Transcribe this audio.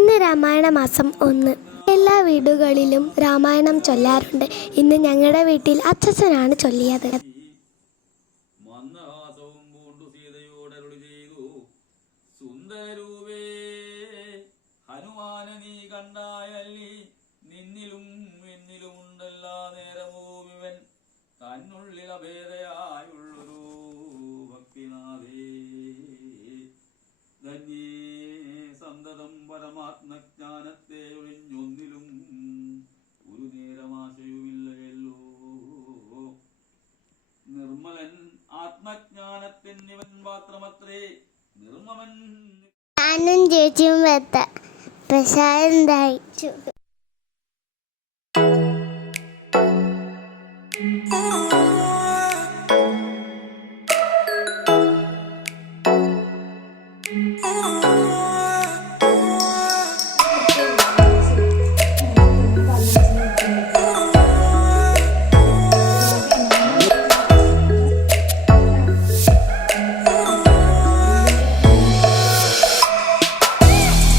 ഇന്ന് രാമായണ മാസം ഒന്ന്. എല്ലാ വീടുകളിലും രാമായണം ചൊല്ലാറുണ്ട്. ഇന്ന് ഞങ്ങളുടെ വീട്ടിൽ അച്ഛനാണ് ചൊല്ലിയത്. സുന്ദരൂപേ ഹനുമാന നീ നിന്നിലും നേരമോ വിവൻ തന്നുള്ളിൽ അഭേദയായുള്ളൊരു സന്തതം പരമാത്മജ്ഞാനത്തെ ഒഴിഞ്ഞൊന്നിലും ഒരു നേരമാശയുമില്ലയല്ലോ നിർമ്മലൻ ആത്മജ്ഞാനത്തിൻ ഇവൻ മാത്രമത്രേ നിർമ്മമൻ ഞാനും ചേച്ചിയും വെത്ത പ്രസാദം ദഹിച്ചു.